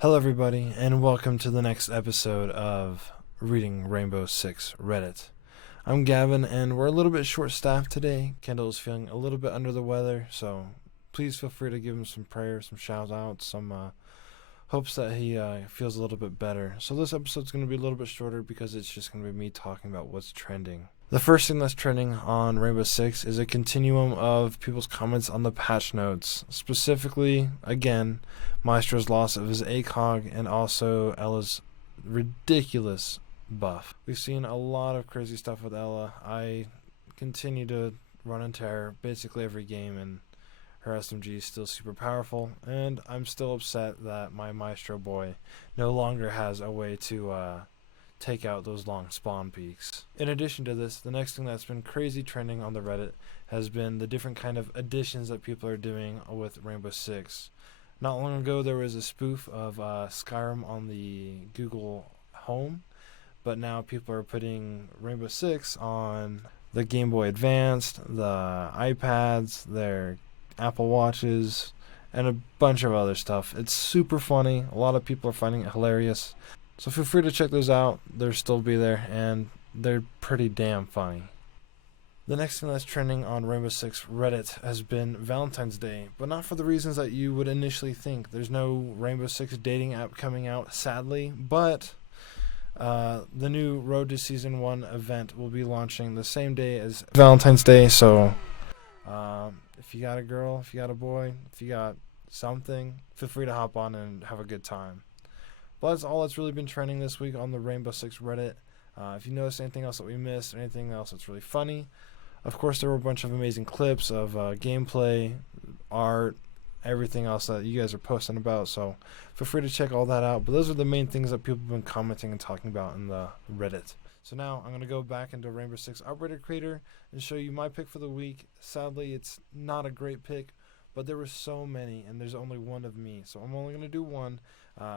Hello, everybody, and welcome to the next episode of Reading Rainbow Six Reddit. I'm Gavin, and we're a little bit short staffed today. Kendall is feeling a little bit under the weather, so please feel free to give him some prayers, some shout outs, some hopes that he feels a little bit better. So, this episode's going to be a little bit shorter because it's just going to be me talking about what's trending. The first thing that's trending on Rainbow Six is a continuum of people's comments on the patch notes. Specifically, again, Maestro's loss of his ACOG and also Ella's ridiculous buff. We've seen a lot of crazy stuff with Ella. I continue to run into her basically every game, and her SMG is still super powerful, and I'm still upset that my Maestro boy no longer has a way to take out those long spawn peaks. In addition to this, the next thing that's been crazy trending on the Reddit has been the different kind of additions that people are doing with Rainbow Six. Not long ago, there was a spoof of Skyrim on the Google Home, but now people are putting Rainbow Six on the Game Boy Advanced, the iPads, their Apple Watches, and a bunch of other stuff. It's super funny. A lot of people are finding it hilarious. So feel free to check those out. They'll still be there, and they're pretty damn funny. The next thing that's trending on Rainbow Six Reddit has been Valentine's Day, but not for the reasons that you would initially think. There's no Rainbow Six dating app coming out, sadly, but the new Road to Season 1 event will be launching the same day as Valentine's Day, so if you got a girl, if you got a boy, if you got something, feel free to hop on and have a good time. But that's all that's really been trending this week on the Rainbow Six Reddit. If you noticed anything else that we missed, or anything else that's really funny, of course there were a bunch of amazing clips of gameplay, art, everything else that you guys are posting about, so feel free to check all that out. But those are the main things that people have been commenting and talking about in the Reddit. So now I'm going to go back into Rainbow Six Operator Creator and show you my pick for the week. Sadly, it's not a great pick, but there were so many, and there's only one of me, so I'm only going to do one.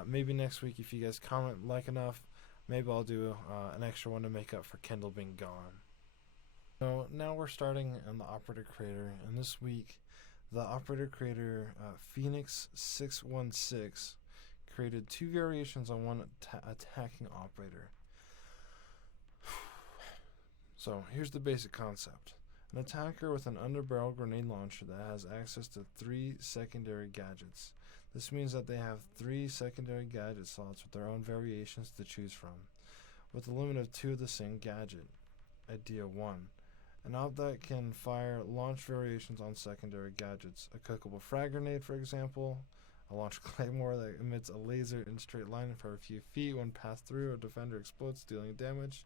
Maybe next week, if you guys comment like enough, maybe I'll do an extra one to make up for Kendall being gone. So now we're starting in the Operator Creator, and this week, the Operator Creator Phoenix616 created two variations on one attacking operator. So here's the basic concept. An attacker with an underbarrel grenade launcher that has access to 3 secondary gadgets. This means that they have 3 secondary gadget slots with their own variations to choose from, with a limit of 2 of the same gadget. Idea 1. An op that can fire launch variations on secondary gadgets. A cookable frag grenade, for example. A launch claymore that emits a laser in a straight line for a few feet. When passed through, a defender explodes, dealing damage.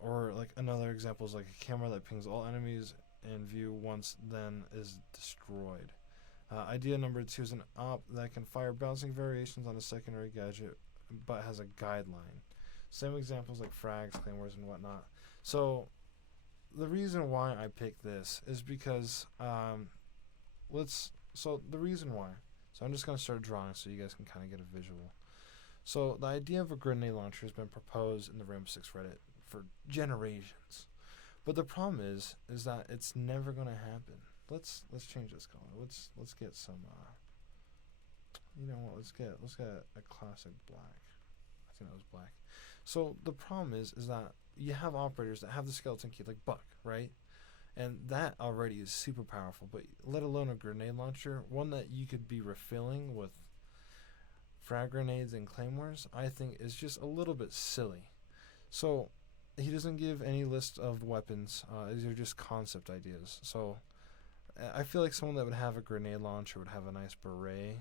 Or like another example is like a camera that pings all enemies in view once, then is destroyed. Idea number 2 is an op that can fire bouncing variations on a secondary gadget, but has a guideline. Same examples like frags, claymores, and whatnot. So the reason why I picked this is because the reason why. So I'm just gonna start drawing so you guys can kind of get a visual. So the idea of a grenade launcher has been proposed in the Rainbow Six Reddit for generations, but the problem is that it's never gonna happen. Let's change this color. Let's get some. You know what? Let's get a classic black. I think that was black. So the problem is that you have operators that have the skeleton key, like Buck, right? And that already is super powerful. But let alone a grenade launcher, one that you could be refilling with frag grenades and claymores, I think is just a little bit silly. So he doesn't give any list of weapons. These are just concept ideas. So I feel like someone that would have a grenade launcher would have a nice beret,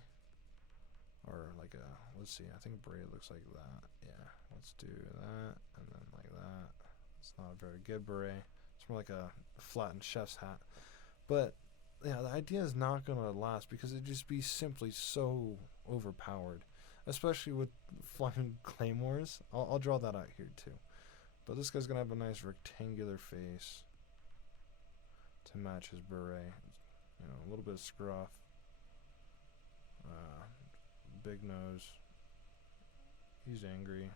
or like a, let's see, I think a beret looks like that. Yeah, let's do that, and then like that. It's not a very good beret. It's more like a flattened chef's hat. But yeah, the idea is not going to last because it'd just be simply so overpowered, especially with flying claymores. I'll draw that out here too. But this guy's going to have a nice rectangular face to match his beret. You know, a little bit of scruff, big nose. He's angry.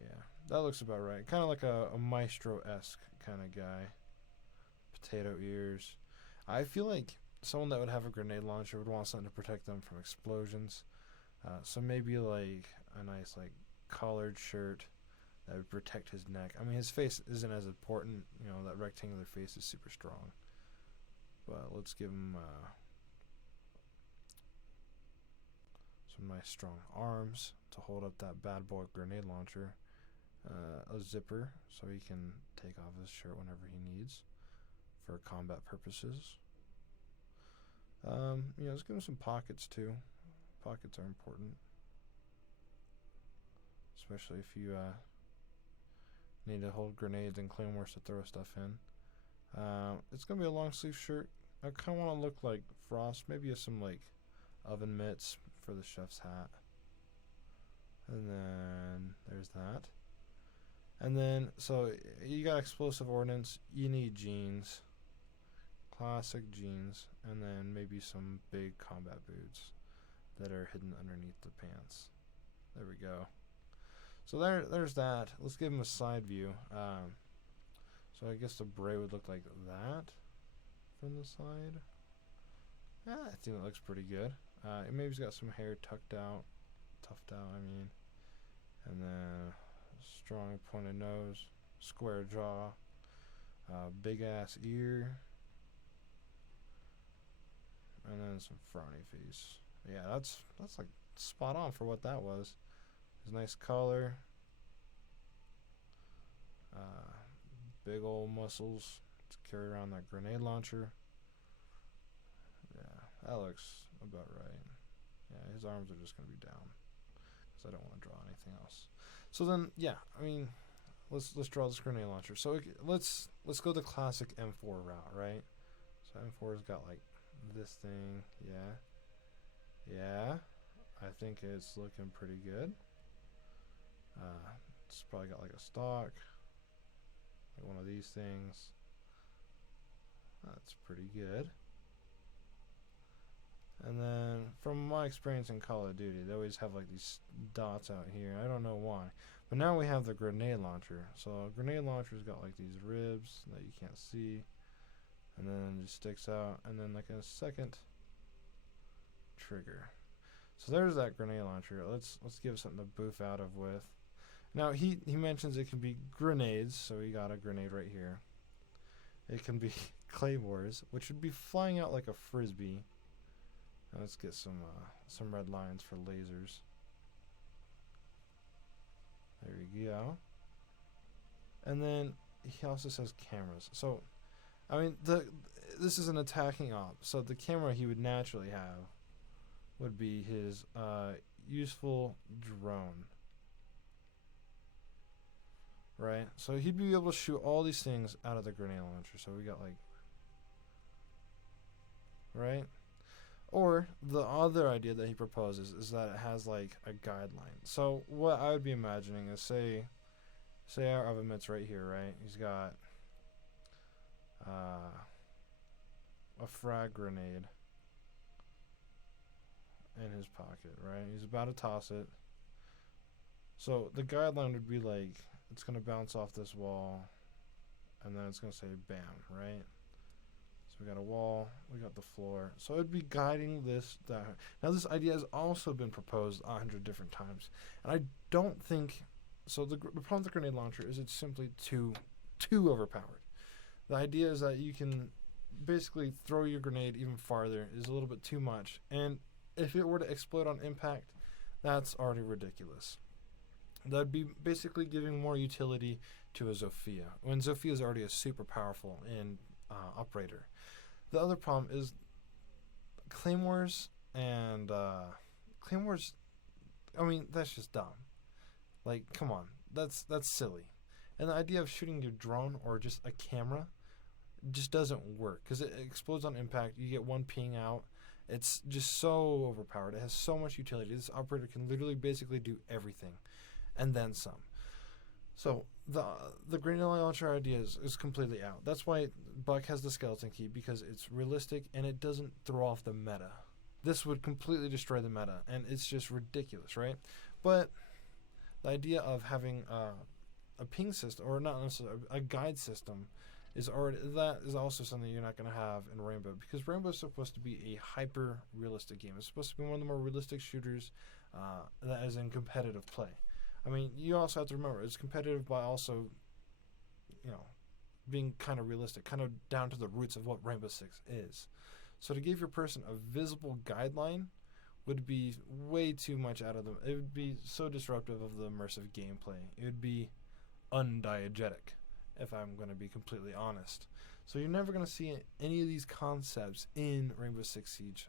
Yeah, that looks about right. Kind of like a Maestro-esque kind of guy. Potato ears. I feel like someone that would have a grenade launcher would want something to protect them from explosions. So maybe like a nice like collared shirt that would protect his neck. I mean, his face isn't as important. You know, that rectangular face is super strong. But let's give him some nice strong arms to hold up that bad boy grenade launcher. A zipper so he can take off his shirt whenever he needs for combat purposes. Let's give him some pockets too. Pockets are important, especially if you need to hold grenades and claymores to throw stuff in. It's gonna be a long sleeve shirt. I kind of want to look like Frost. Maybe some like oven mitts for the chef's hat. And then there's that. And then, so you got explosive ordnance. You need jeans, classic jeans, and then maybe some big combat boots that are hidden underneath the pants. There we go. So there's that. Let's give him a side view. So I guess the beret would look like that from the side. Yeah, I think it looks pretty good. Maybe he's got some hair tucked out, tuffed out, I mean. And then strong pointed nose, square jaw, big ass ear, and then some frowny face. Yeah, that's like spot on for what that was. His nice collar, big old muscles to carry around that grenade launcher. Yeah, that looks about right. Yeah, his arms are just gonna be down because I don't want to draw anything else. So then, yeah, I mean, let's draw this grenade launcher. So let's go the classic M4 route, right? So M4's got like this thing. Yeah, I think it's looking pretty good. It's probably got like a stock, like one of these things. That's pretty good. And then, from my experience in Call of Duty, they always have like these dots out here. I don't know why. But now we have the grenade launcher. So, grenade launcher's got like these ribs that you can't see. And then it just sticks out. And then like a second trigger. So there's that grenade launcher. Let's give it something to boof out of with. Now, he mentions it can be grenades. So we got a grenade right here. It can be claymores, which would be flying out like a frisbee. Let's get some red lines for lasers. There we go. And then he also says cameras. So, I mean, this is an attacking op. So the camera he would naturally have would be his useful drone. Right? So he'd be able to shoot all these things out of the grenade launcher. So we got like... Right? Or the other idea that he proposes is that it has like a guideline. So what I would be imagining is say our oven mitt's right here, right? He's got a frag grenade in his pocket, right? He's about to toss it. So the guideline would be like it's gonna bounce off this wall, and then it's gonna say bam, right? So we got a wall, we got the floor. So it'd be guiding this. Now this idea has also been proposed 100 different times, and I don't think so. The problem with the grenade launcher is it's simply too overpowered. The idea is that you can basically throw your grenade even farther is a little bit too much, and if it were to explode on impact, that's already ridiculous. That'd be basically giving more utility to a Zofia, when Zofia is already a super powerful operator. The other problem is claymores and claymores. I mean, that's just dumb. Like, come on, that's silly. And the idea of shooting your drone or just a camera just doesn't work because it explodes on impact. You get one ping out. It's just so overpowered. It has so much utility. This operator can literally basically do everything, and then some. So the grenade launcher idea is completely out. That's why Buck has the skeleton key, because it's realistic and it doesn't throw off the meta. This would completely destroy the meta, and it's just ridiculous, right? But the idea of having a ping system, or not necessarily a guide system, that is also something you're not going to have in Rainbow, because Rainbow is supposed to be a hyper realistic game. It's supposed to be one of the more realistic shooters that is in competitive play. I mean, you also have to remember it's competitive by also, being kind of realistic, kind of down to the roots of what Rainbow Six is. So to give your person a visible guideline would be way too much out of them. It would be so disruptive of the immersive gameplay. It would be undiegetic, if I'm going to be completely honest. So you're never going to see any of these concepts in Rainbow Six Siege,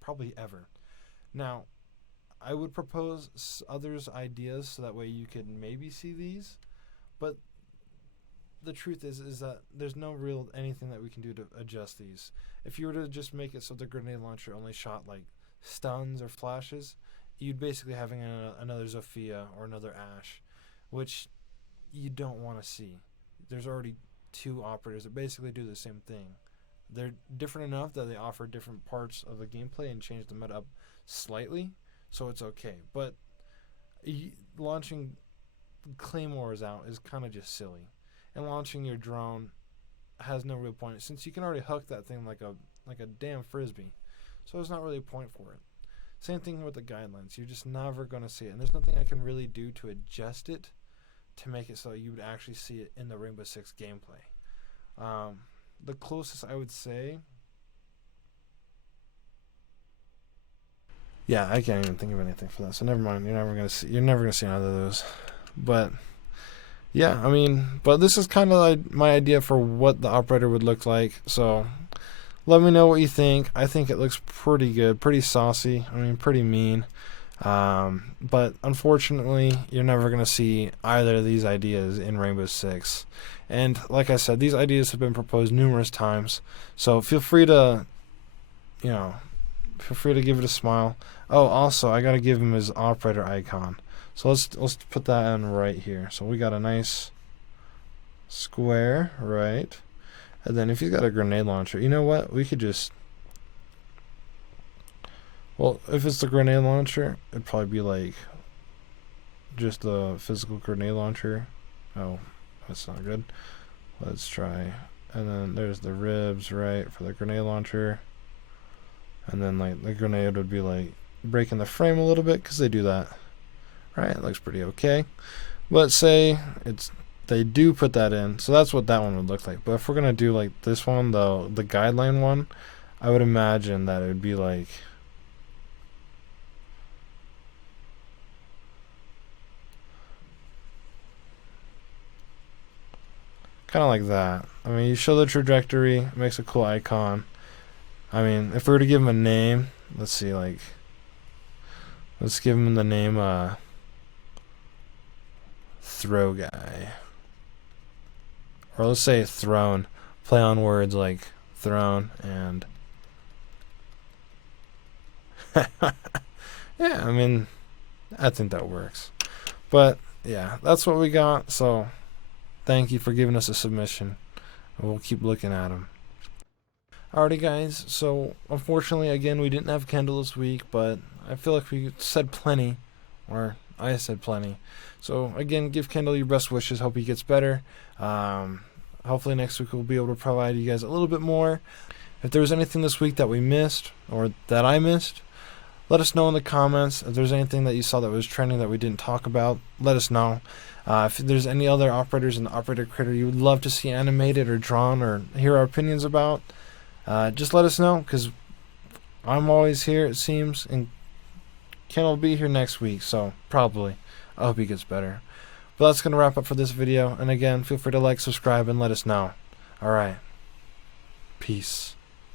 probably ever. Now, I would propose others' ideas so that way you could maybe see these, but the truth is that there's no real anything that we can do to adjust these. If you were to just make it so the grenade launcher only shot like stuns or flashes, you'd basically having another Zofia or another Ash, which you don't want to see. There's already two operators that basically do the same thing. They're different enough that they offer different parts of the gameplay and change the meta up slightly, so it's okay. But launching claymores out is kind of just silly. And launching your drone has no real point, since you can already hook that thing like a damn frisbee. So there's not really a point for it. Same thing with the guidelines. You're just never going to see it. And there's nothing I can really do to adjust it to make it so you would actually see it in the Rainbow Six gameplay. The closest I would say... Yeah, I can't even think of anything for that. So never mind. You're never gonna see either of those. But... yeah, I mean, but this is kind of like my idea for what the operator would look like. So let me know what you think. I think it looks pretty good, pretty saucy. I mean, pretty mean. But unfortunately, you're never going to see either of these ideas in Rainbow Six. And like I said, these ideas have been proposed numerous times. So feel free to, give it a smile. Oh, also, I got to give him his operator icon. So let's put that in right here. So we got a nice square, right? And then if he's got a grenade launcher, you know what? We could just... well, if it's the grenade launcher, it'd probably be like just the physical grenade launcher. Oh, that's not good. Let's try. And then there's the ribs, right, for the grenade launcher. And then like the grenade would be like breaking the frame a little bit, because they do that. Right, it looks pretty okay. But say they do put that in, so that's what that one would look like. But if we're gonna do like this one, the guideline one, I would imagine that it would be like kind of like that. I mean, you show the trajectory, it makes a cool icon. I mean, if we were to give him a name, let's see, like, let's give him the name Throw Guy, or let's say Throne. Play on words like throne and yeah, I mean, I think that works. But yeah, that's what we got. So thank you for giving us a submission, and we'll keep looking at them. Alrighty guys, so unfortunately again we didn't have Kendall this week, but I feel like we said plenty, or I said plenty. So again, give Kendall your best wishes. Hope he gets better. Hopefully next week we'll be able to provide you guys a little bit more. If there was anything this week that we missed, or that I missed, let us know in the comments. If there's anything that you saw that was trending that we didn't talk about, let us know. If there's any other operators in the operator critter you would love to see animated or drawn or hear our opinions about, just let us know, because I'm always here, it seems, and Ken will be here next week, so probably. I hope he gets better. But that's going to wrap up for this video, and again, feel free to like, subscribe, and let us know. Alright. Peace.